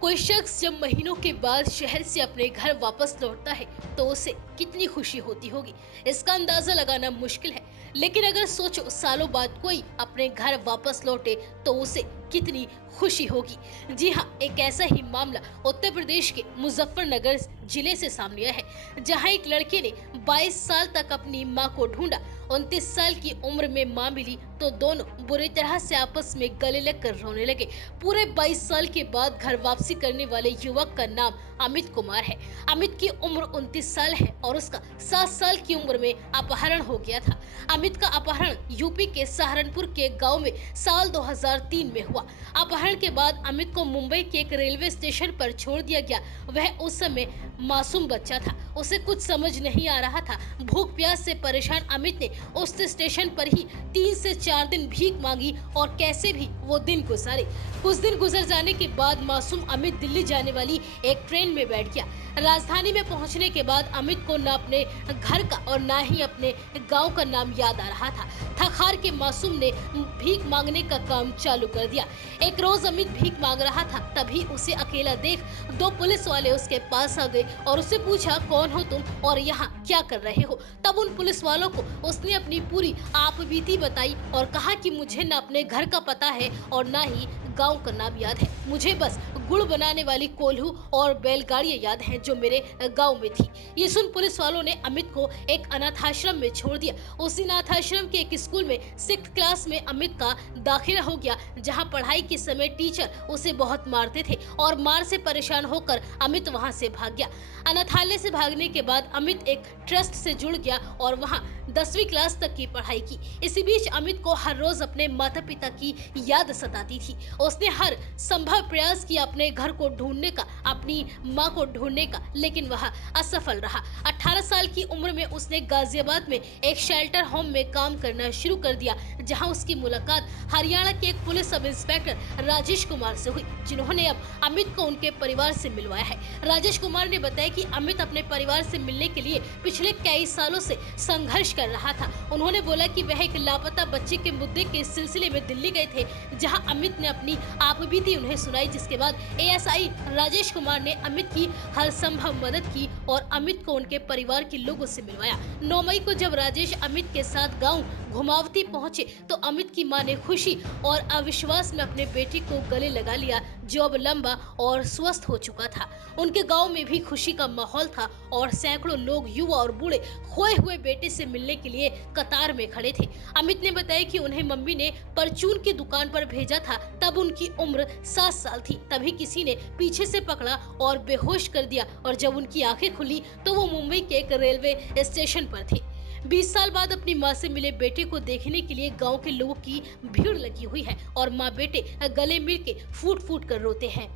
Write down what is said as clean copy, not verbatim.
कोई शख्स जब महीनों के बाद शहर से अपने घर वापस लौटता है तो उसे कितनी खुशी होती होगी, इसका अंदाजा लगाना मुश्किल है। लेकिन अगर सोचो सालों बाद कोई अपने घर वापस लौटे तो उसे कितनी खुशी होगी। जी हाँ, एक ऐसा ही मामला उत्तर प्रदेश के मुजफ्फरनगर जिले से सामने आया है, जहां एक लड़के ने 22 साल तक अपनी मां को ढूंढा। 29 साल की उम्र में मां मिली तो दोनों बुरी तरह से आपस में गले लगकर रोने लगे। पूरे 22 साल के बाद घर वापसी करने वाले युवक का नाम अमित कुमार है। अमित की उम्र 29 साल है और उसका 7 साल की उम्र में अपहरण हो गया था। अमित का अपहरण यूपी के सहारनपुर के गांव में साल 2003 में हुआ। अपहरण के बाद अमित को मुंबई के एक रेलवे स्टेशन पर छोड़ दिया गया। वह उस समय मासूम बच्चा था, उसे कुछ समझ नहीं आ रहा था। भूख प्यास से परेशान अमित ने उस स्टेशन पर ही 3 से 4 दिन भीख मांगी और कैसे भी वो दिन गुजारे। कुछ दिन गुजर जाने के बाद मासूम अमित दिल्ली जाने वाली एक ट्रेन में बैठ गया। राजधानी में पहुंचने के बाद अमित को न अपने घर का और न ही अपने गांव का नाम याद आ रहा था। थक हार के मासूम ने भीख मांगने का काम चालू कर दिया। एक रोज अमित भीख मांग रहा था, तभी उसे अकेला देख 2 पुलिस वाले उसके पास आ गए और उससे पूछा, कौन हो तुम और यहाँ क्या कर रहे हो। तब उन पुलिस वालों को उसने अपनी पूरी आपबीती बताई और कहा कि मुझे न अपने घर का पता है और न ही गांव का नाम याद है। मुझे बस गुड़ बनाने वाली कोल्हू और बैलगाड़ियां याद हैं जो मेरे गांव में थी। ये सुन पुलिस वालों ने अमित को एक अनाथ आश्रम में छोड़ दिया। उसी अनाथ आश्रम के एक स्कूल में 6th क्लास में अमित का दाखिला हो गया, जहां पढ़ाई के समय टीचर उसे बहुत मारते थे और मार से परेशान होकर अमित वहां से भाग गया। अनाथालय से भागने के बाद अमित एक ट्रस्ट से जुड़ गया और वहां 10वीं क्लास तक की पढ़ाई की। इसी बीच अमित को हर रोज अपने माता पिता की याद सताती थी। उसने हर संभव प्रयास किया अपने घर को ढूंढने का, अपनी मां को ढूंढने का, लेकिन वह असफल रहा। 18 साल की उम्र में उसने गाजियाबाद में एक शेल्टर होम में काम करना शुरू कर दिया, जहां उसकी मुलाकात हरियाणा के एक police sub inspector Rajesh Kumar से हुई, जिन्होंने अब अमित को उनके परिवार से मिलवाया है। राजेश कुमार ने बताया कि अमित अपने परिवार से मिलने के लिए पिछले कई सालों से संघर्ष कर रहा था। उन्होंने बोला कि वह एक लापता बच्चे के मुद्दे के सिलसिले में दिल्ली गए थे, जहां अमित ने अपनी आपबीती उन्हें सुनाई, जिसके बाद एएसआई राजेश कुमार ने अमित की हर संभव मदद की और अमित को उनके परिवार के लोगों से मिलवाया। 9 मई को जब राजेश अमित के साथ गांव घुमावती पहुंचे तो अमित की मां ने खुशी और अविश्वास में अपने बेटे को गले लगा लिया, जो अब लंबा और स्वस्थ हो चुका था। उनके गांव में भी खुशी का माहौल था और सैकड़ों लोग, युवा और बूढ़े, खोए हुए बेटे से मिलने के लिए कतार में खड़े थे। अमित ने बताया कि उन्हें मम्मी ने परचून की दुकान पर भेजा था, तब उनकी उम्र 7 साल थी। तभी किसी ने पीछे से पकड़ा और बेहोश कर दिया और जब उनकी आंखें खुली तो वो मुंबई के एक रेलवे स्टेशन पर थे। 20 साल बाद अपनी मां से मिले बेटे को देखने के लिए गांव के लोगों की भीड़ लगी हुई है और मां बेटे गले मिल के फूट फूट कर रोते हैं।